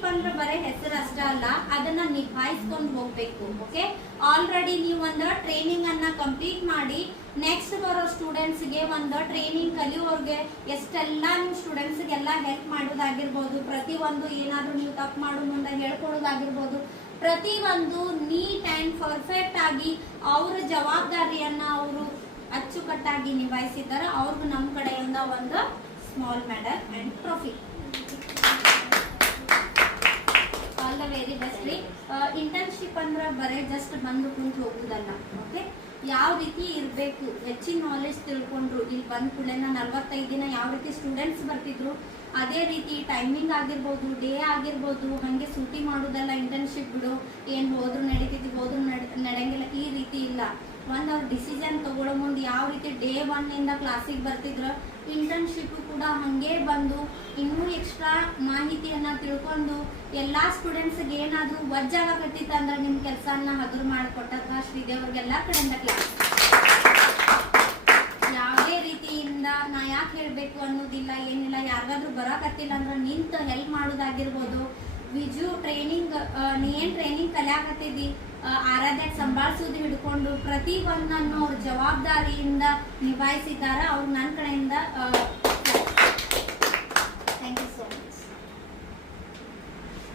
Internship ಅಂದ್ರೆ ಬರೀ ಹೆಸರು ಅಷ್ಟೇ ಅಲ್ಲ, ಅದನ್ನ ನಿಭಾಯಿಸ್ಕೊಂಡು ಹೋಗ್ಬೇಕು. ಓಕೆ, ಆಲ್ರೆಡಿ ನೀವು ಒಂದು ಟ್ರೈನಿಂಗ್ ಅನ್ನ ಕಂಪ್ಲೀಟ್ ಮಾಡಿ ನೆಕ್ಸ್ಟ್ ಬರೋ ಸ್ಟೂಡೆಂಟ್ಸ್ಗೆ ಒಂದು ಟ್ರೈನಿಂಗ್ ಕಲಿಯೋರ್ಗೆ ಎಷ್ಟೆಲ್ಲ ನೀವು ಸ್ಟೂಡೆಂಟ್ಸ್ಗೆಲ್ಲ ಹೆಲ್ಪ್ ಮಾಡೋದಾಗಿರ್ಬೋದು, ಪ್ರತಿಯೊಂದು ಏನಾದರೂ ನೀವು ತಪ್ಪು ಮಾಡೋ ಮುಂದೆ ಹೇಳ್ಕೊಡೋದಾಗಿರ್ಬೋದು, ಪ್ರತಿಯೊಂದು ನೀಟ್ ಆ್ಯಂಡ್ ಪರ್ಫೆಕ್ಟ್ ಆಗಿ ಅವ್ರ ಜವಾಬ್ದಾರಿಯನ್ನ ಅವರು ಅಚ್ಚುಕಟ್ಟಾಗಿ ನಿಭಾಯಿಸಿದ್ದಾರೆ. ಅವ್ರಿಗೂ ನಮ್ಮ ಕಡೆಯಿಂದ ಒಂದು small medal and trophy. All the very best ರೀ. ಇಂಟರ್ನ್ಶಿಪ್ ಅಂದ್ರೆ ಬರೀ ಜಸ್ಟ್ ಬಂದು ಕುಂತು ಹೋಗುದಲ್ಲ. ಓಕೆ, ಯಾವ ರೀತಿ ಇರಬೇಕು, ಹೆಚ್ಚಿನ ನಾಲೆಜ್ ತಿಳ್ಕೊಂಡ್ರು. ಇಲ್ಲಿ ಬಂದ ಕೂಡಲೇ 45 ದಿನ ಯಾವ ರೀತಿ ಸ್ಟೂಡೆಂಟ್ಸ್ ಬರ್ತಿದ್ರು, ಅದೇ ರೀತಿ ಟೈಮಿಂಗ್ ಆಗಿರ್ಬೋದು, ಡೇ ಆಗಿರ್ಬೋದು, ಹಾಗೆ ಸೂಟಿ ಮಾಡೋದಲ್ಲ. ಇಂಟರ್ನ್ಶಿಪ್ ಬಿಡು, ಏನು ಹೋದ್ರು ನಡೀತೈತಿ, ಹೋದ್ರು ನಡೆಯಂಗಿಲ್ಲ, ಈ ರೀತಿ ಇಲ್ಲ. ಒಂದು ಅವ್ರ ಡಿಸಿಷನ್ ತಗೊಳ್ಳೋ ಮುಂದೆ ಯಾವ ರೀತಿ ಡೇ 1 ಇಂದ ಕ್ಲಾಸಿಗೆ ಬರ್ತಿದ್ರು, ಇಂಟರ್ನ್ಶಿಪ್ ಕೂಡ ಹಾಗೆ ಬಂದು ಇನ್ನೂ ಎಕ್ಸ್ಟ್ರಾ ಮಾಹಿತಿಯನ್ನು ತಿಳ್ಕೊಂಡು ಎಲ್ಲ ಸ್ಟೂಡೆಂಟ್ಸ್ಗೆ ಏನಾದರೂ ವಜ್ಜಾಗತ್ತಿತ್ತು ಅಂದ್ರೆ ನಿಮ್ಮ ಕೆಲಸನ ಹಗುರು ಮಾಡಿಕೊಟ್ಟಂಥ ಶ್ರೀದೇವ್ರಿಗೆಲ್ಲ ಕಡೆಯಿಂದ ಕ್ಲಾಸ್. ಯಾವುದೇ ರೀತಿಯಿಂದ ನಾ ಯಾಕೆ ಹೇಳಬೇಕು ಅನ್ನೋದಿಲ್ಲ, ಏನಿಲ್ಲ. ಯಾರಿಗಾದ್ರೂ ಬರೋಕತ್ತಿಲ್ಲ ಅಂದ್ರೆ ನಿಂತು ಹೆಲ್ಪ್ ಮಾಡೋದಾಗಿರ್ಬೋದು. ವಿಜು ಟ್ರೈನಿಂಗ್, ನೀ ಏನು ಟ್ರೈನಿಂಗ್ ಕಲಿಯಾಕತ್ತಿದ್ದಿ, ಆರಾಧ್ಯಕ್ಕೆ ಸಂಭಾಳಿಸೋದು ಹಿಡ್ಕೊಂಡು ಪ್ರತಿ ಒಂದನ್ನು ಅವ್ರ ಜವಾಬ್ದಾರಿಯಿಂದ ನಿಭಾಯಿಸಿದ್ದಾರೆ. ಅವ್ರು ನನ್ನ ಕಡೆಯಿಂದ